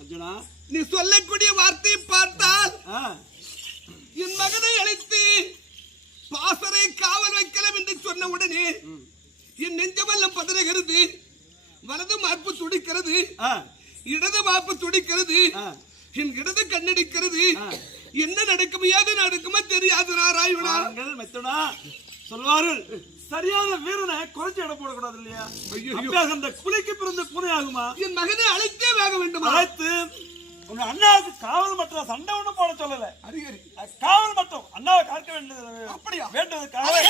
அர்ஜுனா, நீ சொல்லக்கூடிய வார்த்தை பார்த்தால் என் மகனை அழைத்து பாசறை காவல் வைக்கலாம் என்று சொன்ன உடனே என் நெஞ்சமெல்லாம் பதறுகிறது. வலது மார்பு துடிக்கிறது, இடது மார்பு துடிக்கிறது, என் இடது கண்ணடிக்கிறது. என்ன நடக்கும் ஏது நடக்குமோ தெரியாது. நாராயணா மெத்தனா சொல்வார்கள், சரியான வீரனை குறைச்சி இடம் போடக்கூடாது இல்லையா? அந்த குளிக்கு பிறந்த பூனை ஆகுமா? என் மகனை அழைத்தே வேக வேண்டும். அழைத்து உங்க அண்ணாவுக்கு காவல் மட்டும், சண்டை ஒண்ணும் போட சொல்லல, காவல் மட்டும் அண்ணாவை காக்க வேண்டியது. அப்படியா? வேண்டது காவல்.